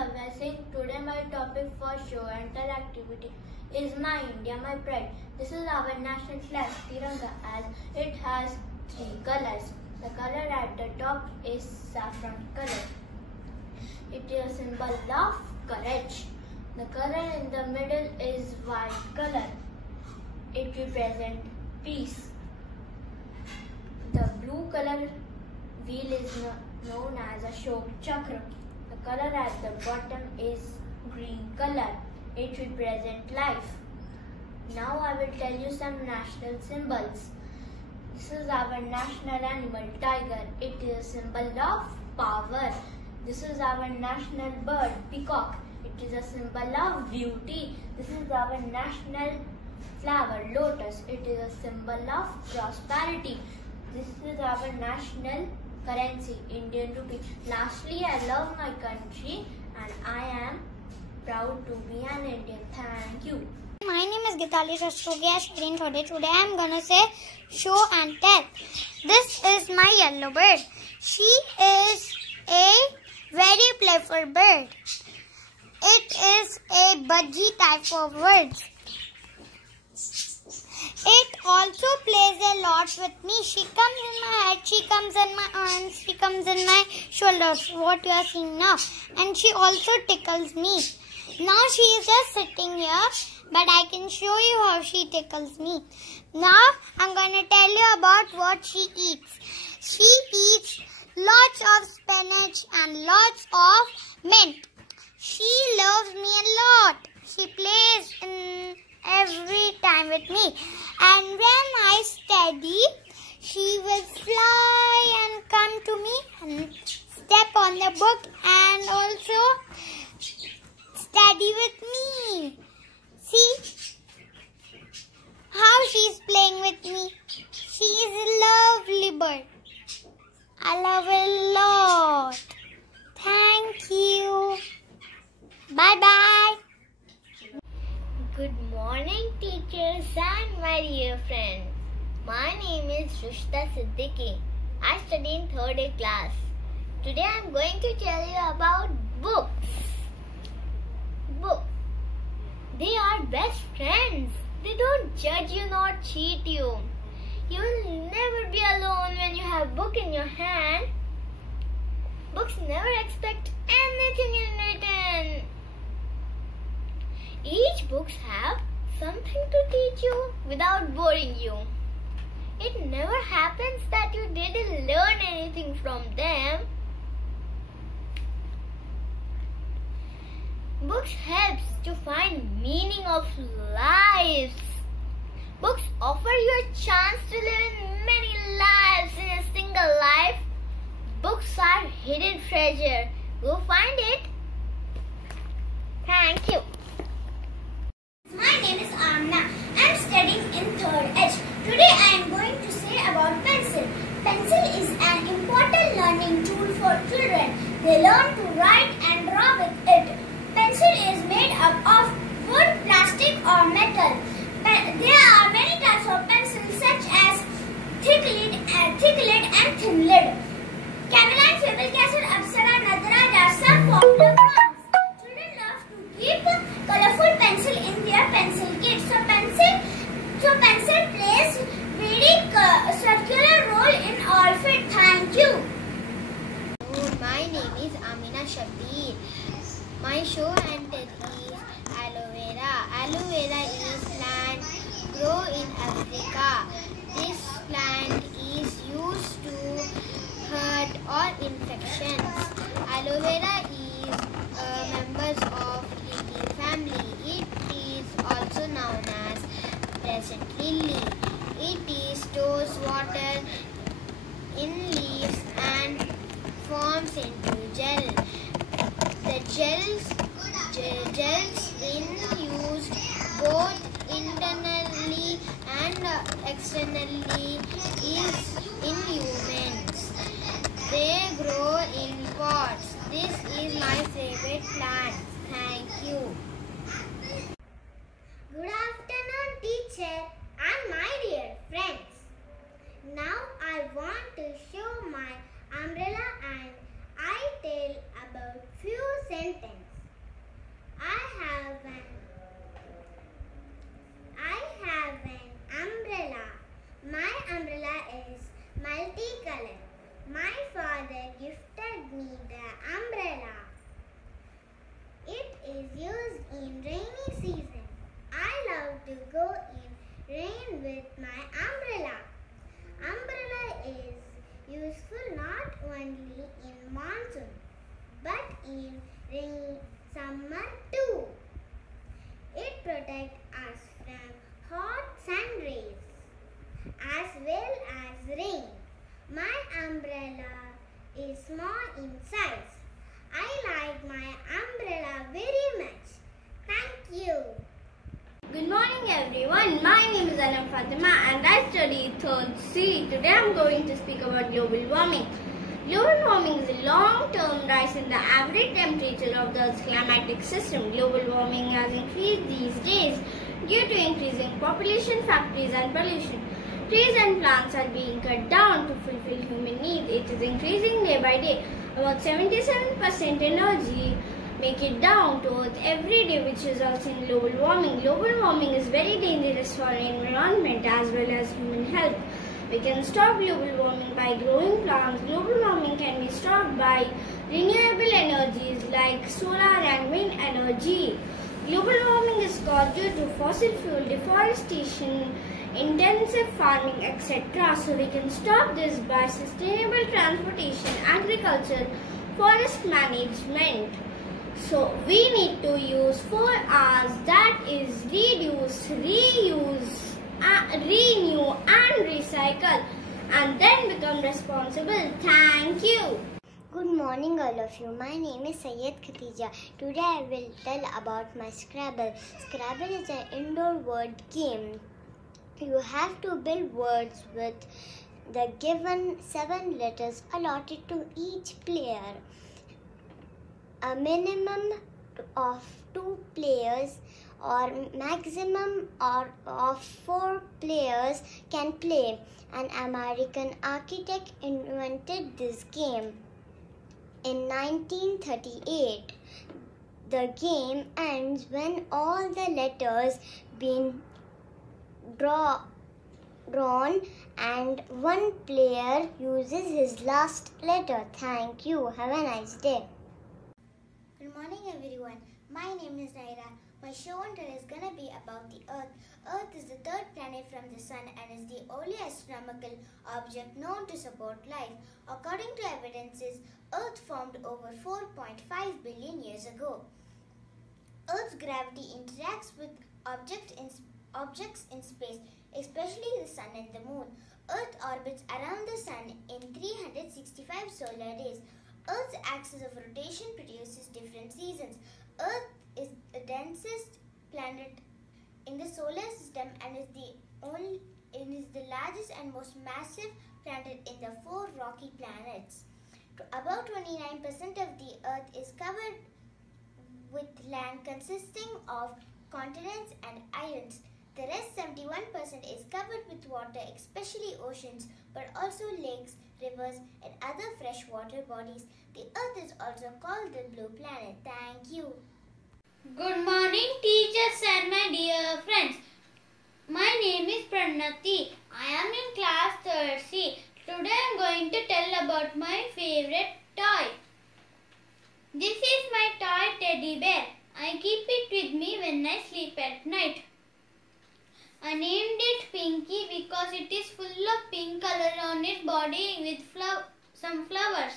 Navya Singh. Today my topic for show and tell activity is My India, My Pride. This is our national flag, Tiranga, as it has three colors. The color at the top is saffron color. It is a symbol of courage. The color in the middle is white color. It represents peace. The blue color wheel is known as Ashok Chakra. The color at the bottom is green color. It represents life. Now I will tell you some national symbols. This is our national animal, tiger. It is a symbol of power. This is our national bird, peacock. It is a symbol of beauty. This is our national flower, lotus. It is a symbol of prosperity. This is our national currency, Indian rupee. Lastly, I love my country and I am proud to be an Indian. Thank you. My name is Gitali Rastogia Shirin Thode. Today I am gonna say show and tell. This is my yellow bird. She is a very playful bird. It is a budgie type of bird. It also plays a lot with me. She comes in my head, she comes in my arms, she comes in my shoulders, what you are seeing now. And she also tickles me. Now she is just sitting here, but I can show you how she tickles me. Now I'm going to tell you about what she eats. She eats lots of spinach and lots of mint. She loves me a lot. She plays every time with me. And when I study, she will fly and come to me and step on the book and also study with me. See how she's playing with me. She is a lovely bird. I love her a lot. Thank you. Bye-bye. Good morning, teachers and my dear friends. My name is Rushta Siddiqui. I study in 3rd A class. Today I am going to tell you about books. Books. They are best friends. They don't judge you nor cheat you. You will never be alone when you have a book in your hand. Books never expect anything in return. Each books have something to teach you without boring you. It never happens that you didn't learn anything from them. Books helps to find meaning of lives. Books offer you a chance to live in many lives in a single life. Books are hidden treasure. Go find it. Thank you. My name is Amna. I am studying in 3rd H. Today I am going to say about pencil. Pencil is an important learning tool for children. They learn to write and draw with it. Pencil is made up of wood, plastic or metal. There are many types of pencils such as thick lid and thin lid. Cameline, Faber-Castell, Apsara, Nataraj are some popular brands. Children love to keep colorful pencil in their pencil kit. So pencil plays very circular role in alphabet. Thank you. My name is Amina Shabir. My show and tell is aloe vera. Aloe vera is plant grow in Africa. This plant is used to hurt or infections. Aloe vera is members of lily family. It is also known as crescent lily. It stores water in leaves and forms into gel. The gels in used both internally and externally is in humans. They grow in pots. This is my favorite plant. Thank you. Good afternoon, teacher and my dear friends. Now I want to show my umbrella and I tell about few sentences. go in rain with my umbrella. Umbrella is useful not only in monsoon but in rainy summer too. It protects us from hot sun rays as well as rain. My umbrella is small in size. I like my umbrella very much. Thank you. Good morning everyone. My name is Anam Fatima and I study 3rd C. Today I am going to speak about global warming. Global warming is a long-term rise in the average temperature of the Earth's climatic system. Global warming has increased these days due to increasing population, factories and pollution. Trees and plants are being cut down to fulfill human needs. It is increasing day by day. About 77% energy make it down to Earth every day, which results in global warming. Global warming is very dangerous for the environment as well as human health. We can stop global warming by growing plants. Global warming can be stopped by renewable energies like solar and wind energy. Global warming is caused due to fossil fuel, deforestation, intensive farming, etc. So we can stop this by sustainable transportation, agriculture, forest management. So we need to use 4 R's, that is reduce, reuse, renew and recycle, and then become responsible. Thank you. Good morning all of you. My name is Syed Khatija. Today I will tell about my Scrabble. Scrabble is an indoor word game. You have to build words with the given 7 letters allotted to each player. A minimum of 2 players or maximum of 4 players can play. An American architect invented this game in 1938. The game ends when all the letters been drawn and one player uses his last letter. Thank you. Have a nice day. Good morning everyone. My name is Naira. My show and tell is gonna be about the Earth. Earth is the 3rd planet from the Sun and is the only astronomical object known to support life. According to evidences, Earth formed over 4.5 billion years ago. Earth's gravity interacts with objects in space, especially the Sun and the Moon. Earth orbits around the Sun in 365 solar days. Earth's axis of rotation produces different seasons. Earth is the densest planet in the solar system and is the largest and most massive planet in the 4 rocky planets. About 29% of the Earth is covered with land consisting of continents and islands. The rest 71% is covered with water, especially oceans, but also lakes, rivers and other freshwater bodies. The Earth is also called the blue planet. Thank you. Good morning teachers and my dear friends. My name is Pranati. I am in class 3rd C. Today I am going to tell about my favorite toy. This is my toy teddy bear. I keep it with me when I sleep at night. I named it Pinky because it is full of pink color on its body with some flowers.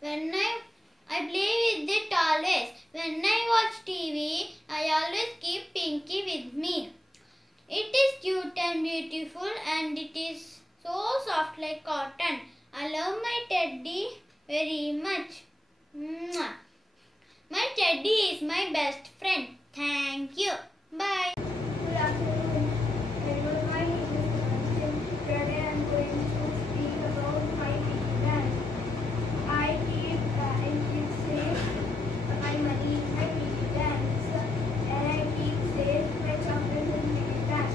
When I play with it always. When I watch TV, I always keep Pinky with me. It is cute and beautiful and it is so soft like cotton. I love my teddy very much. Mwah. My teddy is my best friend. Thank you. Bye. Good afternoon, everyone. My name is Kanchan. Today I am going to speak about my piggy bank. I keep safe my money in my piggy banks, and I keep safe my chocolates in piggy bank.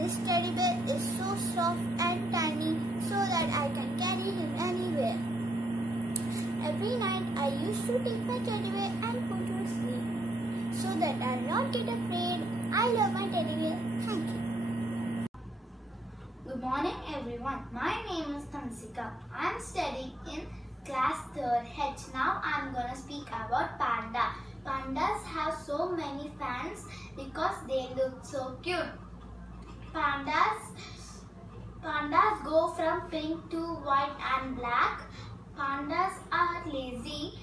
This teddy bear is so soft and tiny so that I can carry him anywhere. Every night I used to take my teddy bear and put her to sleep so that I'll not get afraid. I love my teddy bear. Thank you. Good morning everyone. My name is Tansika. I am studying in class 3rd H. Now I am gonna speak about panda. Pandas have so many fans because they look so cute. Pandas go from pink to white and black. Pandas are lazy.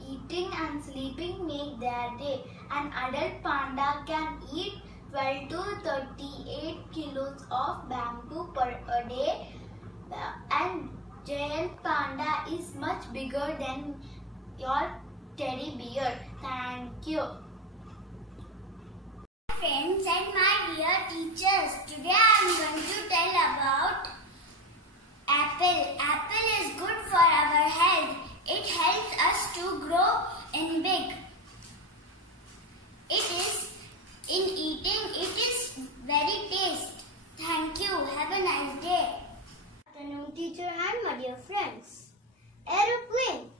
Eating and sleeping make their day. An adult panda can eat 12 to 38 kilos of bamboo per day, and giant panda is much bigger than your teddy bear. Thank you. Friends and my dear teachers, today I am going to tell about apple. Apple is good for our health. It helps us to grow in big. In eating, it is very tasty. Thank you. Have a nice day. Good afternoon, teacher and my dear friends. Aeroplane.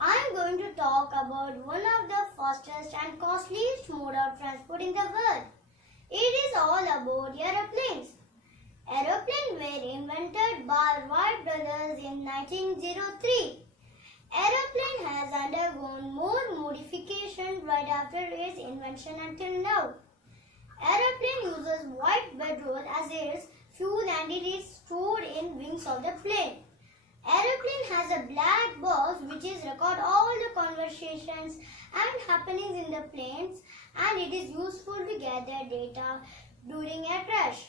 I am going to talk about one of the fastest and costliest mode of transport in the world. It is all about aeroplanes. Aeroplanes were invented by Wright brothers in 1903. Aeroplane has undergone more modification right after its invention until now. Aeroplane uses white petrol as its fuel and it is stored in wings of the plane. Aeroplane has a black box which is record all the conversations and happenings in the planes, and it is useful to gather data during a crash.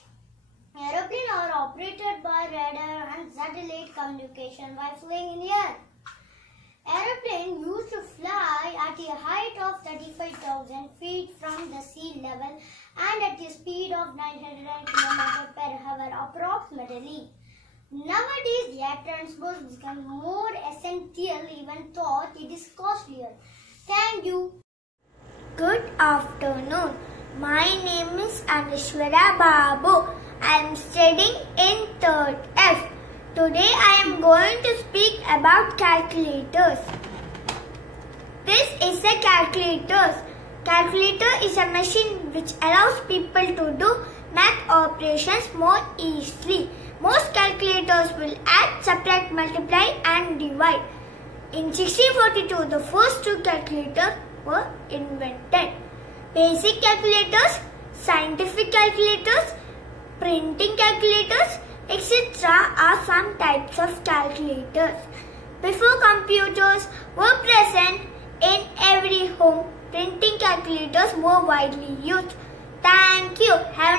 Aeroplanes are operated by radar and satellite communication while flying in the air. Aeroplane used to fly at a height of 35,000 feet from the sea level and at a speed of 900 km per hour approximately. Nowadays, air transport has become more essential even though it is costlier. Thank you. Good afternoon. My name is Anishwara Babu. I am studying in 3rd F. Today I am going to speak about calculators. This is a calculator. Calculator is a machine which allows people to do math operations more easily. Most calculators will add, subtract, multiply and divide. In 1642, the first two calculators were invented. Basic calculators, scientific calculators, printing calculators, etc. are some types of calculators. Before computers were present in every home, printing calculators were widely used. Thank you. Have a